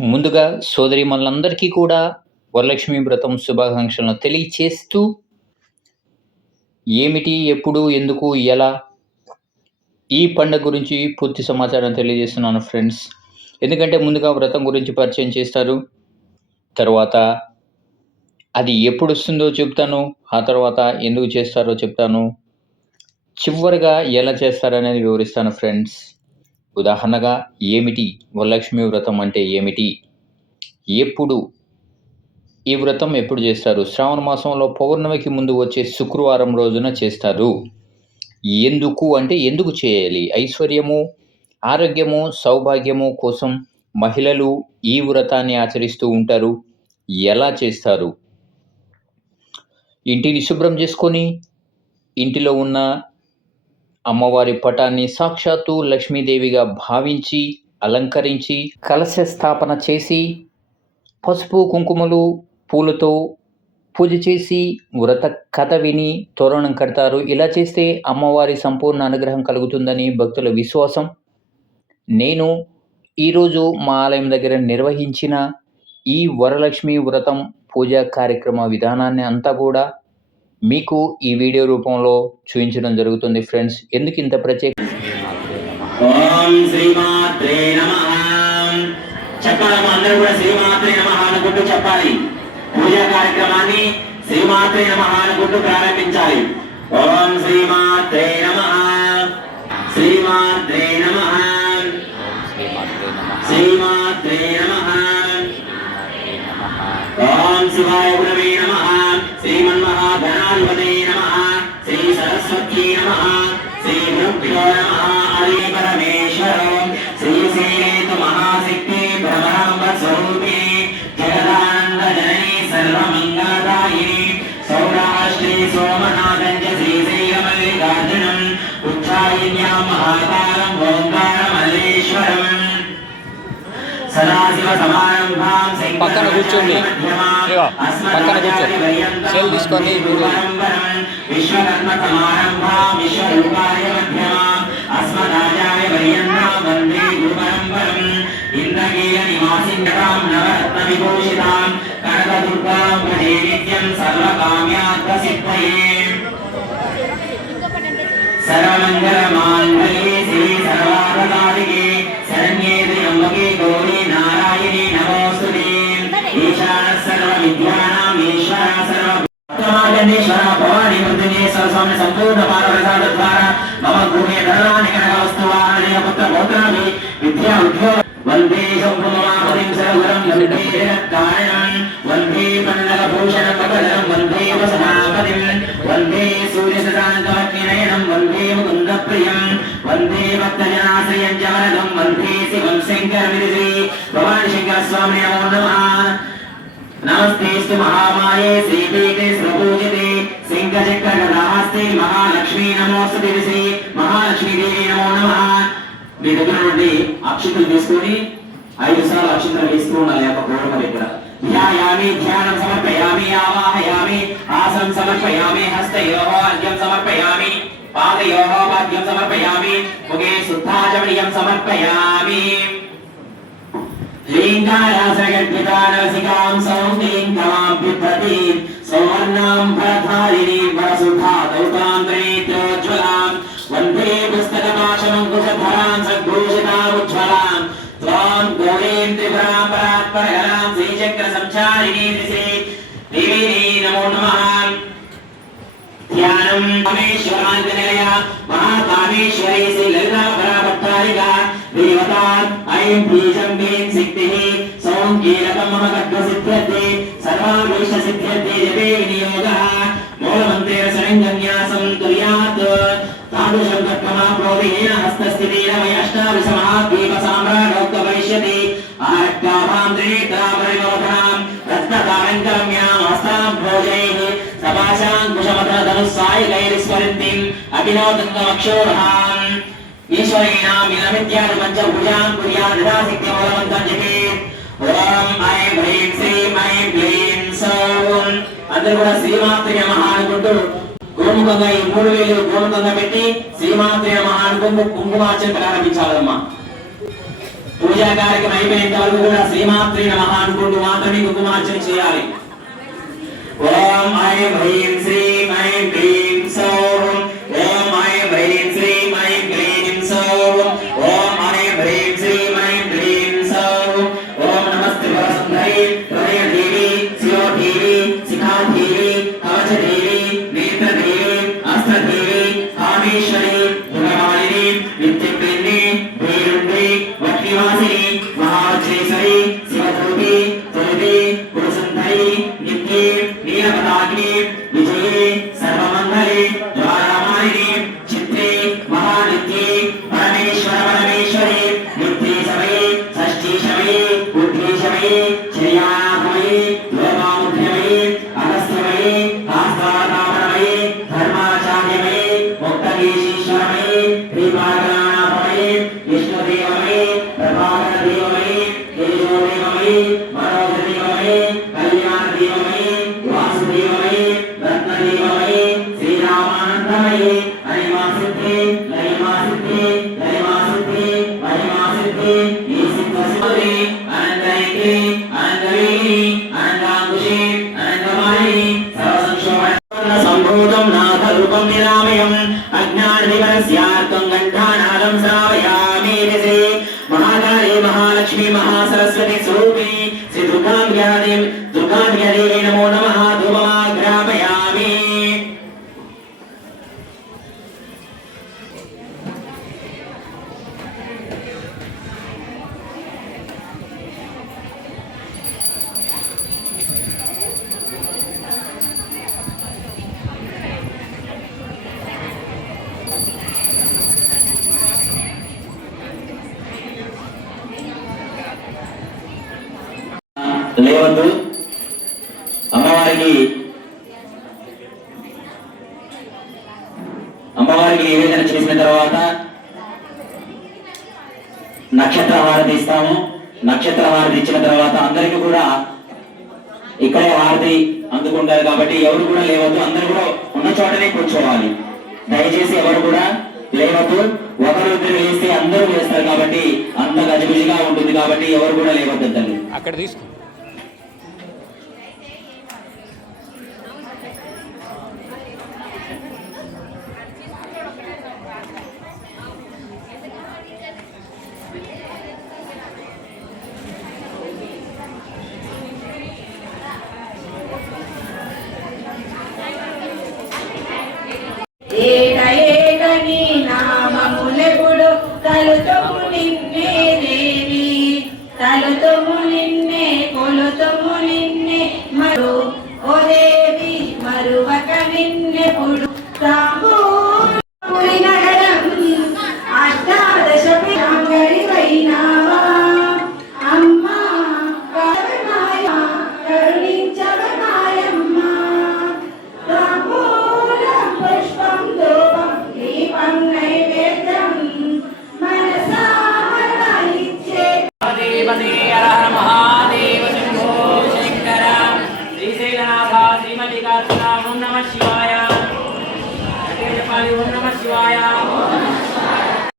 ముందుగా సోదరీమణులందరికీ కూడా వరలక్ష్మి వ్రతం శుభాకాంక్షలను తెలియచేస్తూ ఏమిటి, ఎప్పుడు, ఎందుకు, ఎలా ఈ పండుగ గురించి పూర్తి సమాచారం తెలియజేస్తున్నాను ఫ్రెండ్స్. ఎందుకంటే ముందుగా వ్రతం గురించి పరిచయం చేస్తారు, తర్వాత అది ఎప్పుడు వస్తుందో చెప్తాను, ఆ తర్వాత ఎందుకు చేస్తారో చెప్తాను, చివరిగా ఎలా చేస్తారనేది వివరిస్తాను ఫ్రెండ్స్. ఉదాహరణగా ఏమిటి వరలక్ష్మి వ్రతం అంటే ఏమిటి, ఎప్పుడు ఈ వ్రతం ఎప్పుడు చేస్తారు? శ్రావణ మాసంలో పౌర్ణమికి ముందు వచ్చే శుక్రవారం రోజున చేస్తారు. ఎందుకు అంటే ఎందుకు చేయాలి? ఐశ్వర్యము, ఆరోగ్యము, సౌభాగ్యము కోసం మహిళలు ఈ వ్రతాన్ని ఆచరిస్తూ ఉంటారు. ఎలా చేస్తారు? ఇంటిని శుభ్రం చేసుకొని ఇంటిలో ఉన్న అమ్మవారి పటాన్ని సాక్షాత్తు లక్ష్మీదేవిగా భావించి అలంకరించి కలశ స్థాపన చేసి పసుపు కుంకుమలు పూలతో పూజ చేసి వ్రత కథ విని తోరణం కడతారు. ఇలా చేస్తే అమ్మవారి సంపూర్ణ అనుగ్రహం కలుగుతుందని భక్తుల విశ్వాసం. నేను ఈరోజు మా ఆలయం దగ్గర నిర్వహించిన ఈ వరలక్ష్మి వ్రతం పూజా కార్యక్రమ విధానాన్ని అంతా కూడా మీకు ఈ వీడియో రూపంలో చూపించడం జరుగుతుంది ఫ్రెండ్స్. ఎందుకు ఇంత ప్రత్యేక? ఓం శ్రీమాత్రే నమః చెప్పాలమ్మా, అందరూ కూడా శ్రీమాత్రే నమః అనుకుంటూ చెప్పాలి. పూజా కార్యక్రమాన్ని శ్రీమాత్రే నమః అనుకుంటూ ప్రారంభించాలి. ఓం శ్రీమాత్రే నమః, శ్రీమాత్రే నమః, శ్రీమాత్రే నమః, ఓం శివాయ గురవే నమః, శ్రీమన్మహాగణాధిపతే నమః, శ్రీ సరస్వతీ నమః, శ్రీ గురుభ్యో నమః. హరి పరమేశ్వరో శ్రీ శ్రీరేతు మహాశక్తి బ్రహ్మాంబ స్వరూపిణి జగదానంద జనని సర్వమంగళదాయిని సౌరాష్ట్రే సోమనాథం చ శ్రీశైలమల్లికార్జునం ఉజ్జాయిన్యాం మహాకాలం ఓంకారమల్లేశ్వరం సదాశివ సమారంభాం పక్కన కూర్చోండి, పక్కన కూర్చో, సెల్ తీసుకొని విశ్వకర్మ సమారంభాం విశ్వరూపాయ మధ్యమాం అస్మదాచార్య పర్యంతం వందే గురు పరంపరం ఇంద్రకీల నివాసిన్యతాం నవరత్న విభూషితాం కనకదుర్గాం భజే నిత్యం సర్వకామ్యార్థ సిద్ధయే సర్వమంగళమాంగళ్యే శ్రీ సర్వార్థసాధికే శరణ్యే త్ర్యంబకే గౌరీ నారాయణీ నమోస్తుతే ఈశాన సర్వ విద్యానాం ఈశ్వర సర్వ భక్తమాగణేశ్వర భవాని వృద్ధినే సరస్వామి సంపూర్ణ పారవసాద ద్వారా మమ భూమి ధనాని కనక వస్తువాహనే పుత్ర పౌత్రామి విద్యా ఉద్యోగ వందే సంభ్రమమాపతిం సర్వరం వందే జగత్కారణం వందే మండలభూషణ కపటం వందే వసనాపతిం వందే సూర్యశశాంకమగ్నినయనం వందే ముకుందప్రియం వందే భక్తజనాశ్రయం చ వరదం వందే శివం శంకరమితి శ్రీ భవాని శంకర స్వామి నమో నమః. నమస్తేస్తు మహామాయే శ్రీపీఠే శ్రీపూజితే శంఖచక్రగదాహస్తే మహాలక్ష్మీ నమోస్తుతే శ్రీ మహాలక్ష్మీదేవి నమో నమః. మీ దగ్గర నుండి అక్షింతలు తీసుకొని 5 సార్లు అక్షింతలు వేస్తూ ఉండాలి యొక్క గోడమ దగ్గర. ధ్యాయామి, ధ్యానం సమర్పయామి, ఆవాహయామి, ఆసనం సమర్పయామి, హస్తయోః అర్ఘ్యం సమర్పయామి, పాదయోః పాద్యం సమర్పయామి, ముఖే శుద్ధాచమనీయం సమర్పయామి. లింగారాసగడ్భితానసికాం సౌందీం తమాం బిభ్రతీం సౌవర్ణాం భరధారిణీం వరసుధా దౌతాం త్రైత్రోజ్వలాం వందే పుస్తకపాశమంకుశధరాం సద్భూషితాముజ్వలాం త్వాం గౌరీం త్రిపురాం పరాత్పరగణాం శ్రీచక్ర సంచారిణీం శ్రీ దేవీ నమో నమః. ధ్యానం కామేశ్వరాంజనేయ మహాకామేశ్వరీ శ్రీ లలితా పరాభట్టారిక దేవతా ఐం బీజం భీం శక్తిః సౌం కీలకం మమ ఖడ్గ సిద్ధ్యతే సర్వాభీష్ట సిద్ధ్యతే జపే వినియోగః మూలమంత్రేణ సరంగన్యాసం తుర్యాత్ తాదృశం ఖడ్గమాప్రోదేన హస్తస్థితేన మయష్టావిషమహాద్వీప సామ్రాటోక్త భవిష్యతి ఆరక్కాభాం త్రినేత్రాపరిమోధనాం రత్నతారంకరమ్యాం హస్తాం భోజైః సపాశాంకుశమధనుస్సాయికైరిస్మరింతిం అభినవతంగమక్షోరహాం ఈశ్వరేణాం మిలమిత్యాది పంచభుజాం కుర్యాత్ యథాశక్తిమూలమంత్రం జపేత్. ఓం ఐం హ్రీం శ్రీం ఐం క్లీం సౌం. అందరూ కూడా శ్రీమాత్రే నమః అనుకుంటూ గోముఖంగా ఈ 3 వేలు గోముఖంగా పెట్టి శ్రీమాత్రే నమః అనుకుంటూ కుంకుమార్చన ప్రారంభించాలమ్మా. పూజా కార్యక్రమం అయిపోయేంత వరకు కూడా శ్రీమాత్రి నమః అనుకుంటూ మాత్రమే కుంకుమార్చన చేయాలి. ఓం ఐం హ్రీం శ్రీం ఐం క్లీం సౌం. ఓం ఐం హ్రీం శ్రీం ఐం క్లీం సౌం. ఓం ఐం హ్రీం శ్రీం ఐం క్లీం సౌం. ఓం నమస్తే వరసుందరి హృదయ దేవి శిరోదేవి శిఖాదేవి కవచదేవి నేత్రదేవి అస్త్రదేవి కామేశ్వరి భువనమాలిని నిత్యప్రిణి భైరుండి వక్రివాసిని మహావజ్రేశ్వరి శివధూతి తులసి పురుషుందరి నిత్యే నీలపతాకిని విజయే సర్వమంగళే ద్వారమాలిని చిత్రే మహానిత్యే పరమేశ్వర పరమేశ్వరి నిత్యే సమయే షష్ఠీ సమయే బుద్ధి సమయే శ్రేయామయే లోకాముఖ్యమయే అగస్త్యమయే ఆస్థానాపరమయే ధర్మాచార్యమయే ముక్తకేశీశ్వరమయే శ్రీపాదనాభమయే విష్ణుదేవమయే ప్రభాకరదేవమయే కేశవదేవమయే మనోజదేవమయే కళ్యాణదేవమయే వాసుదేవమయే రత్నదేవమయే శ్రీరామానందమయే హరిమాసిద్ధి హరిమాసిద్ధి హరిమాసిద్ధి హరిమాసిద్ధి ఈ సిద్ధి అనంతైకి అనంతవేణి అనంతాంకుశి అనంతమాలిని సర్వసంక్షోభణ సంభూతం నాథ రూపం నిరామయం అజ్ఞాన విమరస్యార్థం గంఠానాదం శ్రావయామి శ్రీ మహాకాళీ మహాలక్ష్మి మహాసరస్వతి స్వరూపిణి శ్రీ దుర్గాదేవి నమో నమః ధూపమాగ్రాపయామి. లేవద్దు. అమ్మవారికి నివేదన చేసిన తర్వాత నక్షత్ర హారతి ఇస్తాము. నక్షత్ర హారతి ఇచ్చిన తర్వాత అందరికీ కూడా ఇక్కడే హారతి అందుకుంటారు కాబట్టి ఎవరు కూడా లేవద్దు. అందరూ కూడా ఉన్న చోటనే కూర్చోవాలి. దయచేసి ఎవరు కూడా లేవద్దు. ఒకరు ఇద్దరు వేస్తే అందరూ వేస్తారు కాబట్టి అంత గజిబిజిగా ఉంటుంది కాబట్టి ఎవరు కూడా లేవద్దు. తల్లి అక్కడ తీసుకో.